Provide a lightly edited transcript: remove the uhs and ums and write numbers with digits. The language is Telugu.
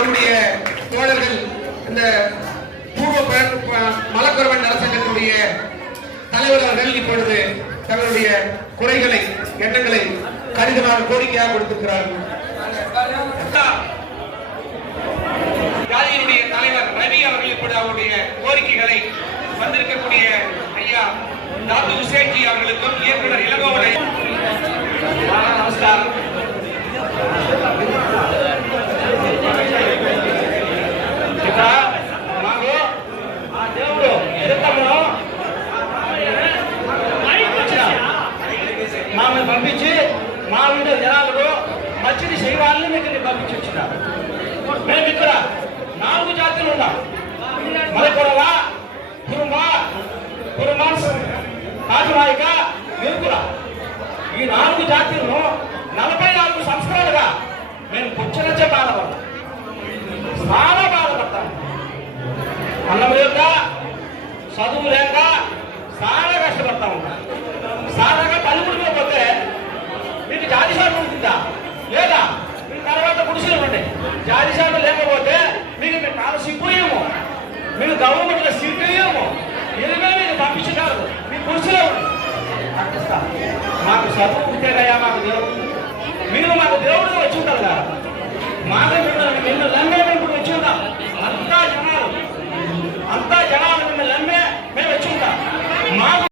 நம்முடைய தோழர்கள் இந்த பூர்வ மலக்குறவன் நரசங்கத்தினுடைய தலைவர் அவர்கள் இப்பொழுது தங்களுடைய குறைகளை எண்ணங்களை கடிதமாக கோரிக்கையாக கொடுத்திருக்கிறார்கள். ஜாதியினுடைய தலைவர் ரவி அவர்கள் இப்பொழுது அவருடைய கோரிக்கைகளை வந்திருக்கக்கூடிய ஐயா டாக்டர் ஹுசேன்ஜி அவர்களுக்கும் இயக்குனர் இளங்கோவனை நமஸ்காரம். మామని పంపించి మా ఉండే జనాలకు మంచిది చేయాలని మీకు పంపించి వచ్చినారు. మేము ఇక్కడ 4 జాతులు ఉన్నాం. మలకొరవ, కురుమ, కురుమాన్స్, కాజునాయిక, మిరుకుల. ఈ 4 జాతులను 44 సంవత్సరాలుగా మేము పుచ్చనచ్చే బాధపడతాం. చాలా బాధపడతాను. అన్నం లేక, చదువు లేక చాలా కష్టపడతా ఉంటాం. సాధాగా పలుకుడిలో పోతే మీకు జాతి శాతం ఉంటుందా లేదా? మీకు తర్వాత గుడిసెలు ఉండే జాతి శాతం లేకపోతే మీకు చాలా సిగ్గుయేమో, మీకు గవర్నమెంట్లో సిగ్గుయేమో, ఎదురుగా మీకు పంపించగలరు. మీకు గుడిసెలో ఉంది మాకు చదువు ఉంటేనయ్యా మాకు దేవుడు. మీరు మాకు దేవుడిగా వచ్చి ఉంటారు కదా, మాకు నిన్ను నమ్మే ఇప్పుడు వచ్చి ఉంటాం. అంతా జనాలు మిమ్మల్ని నమ్మే మేము వచ్చి ఉంటాం. మాకు